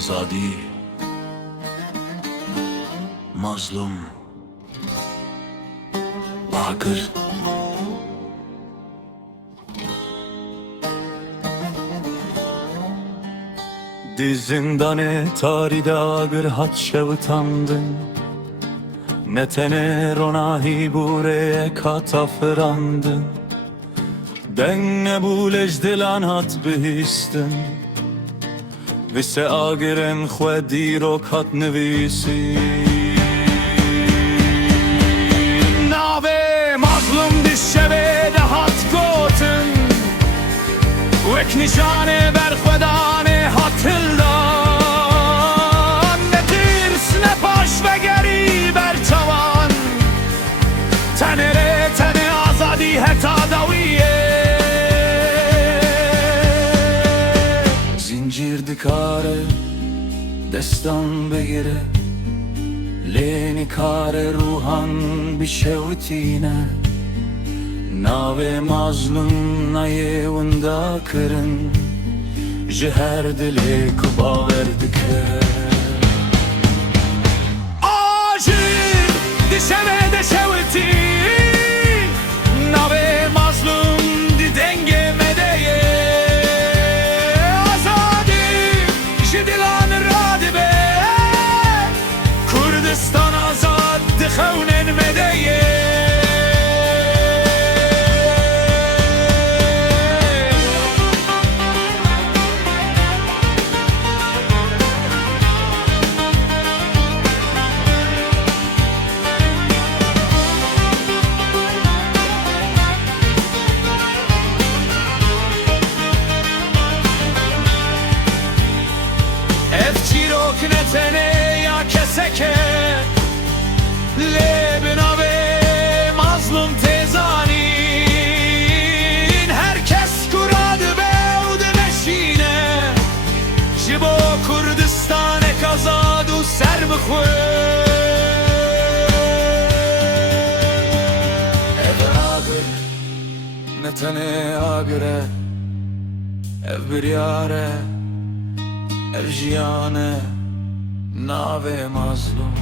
Azadi, mazlum, bakır. Di zindanê tarî de agir hat şewitandin, ne tenê ronahî bûrê hata firandin. Deng nebû lej dilan hat bihîstin, vîse agirên xwe dîrok hat nivîsîn. Navê mazlum di şevê de hat gotin, wek nîşanê berxwedanê hat hildan. Ne tirs ne paş vegerî berçavan, tenê tenê azadî heta dawiyê. Zincir dikare destan begire, lê nikare ruhan bişewitîne. Navê mazlum nayê winda kirin, ji her dilê ku bawer dike. Ajîr di şevê de şewitî, navê mazlum di dengê me de ye. Azadî ji dilan radibe, Kurdistan azad di xewnên me de ye. Ne tenê ya keseke, lê bi navê mazlum tê zanîn. Herkes ku radibe û dimeşîne, ji bo Kurdistanek azad û ser bixwe. Ev agir ne tenê agir e, ev biryar e, ev jiyan e, navê mazlum.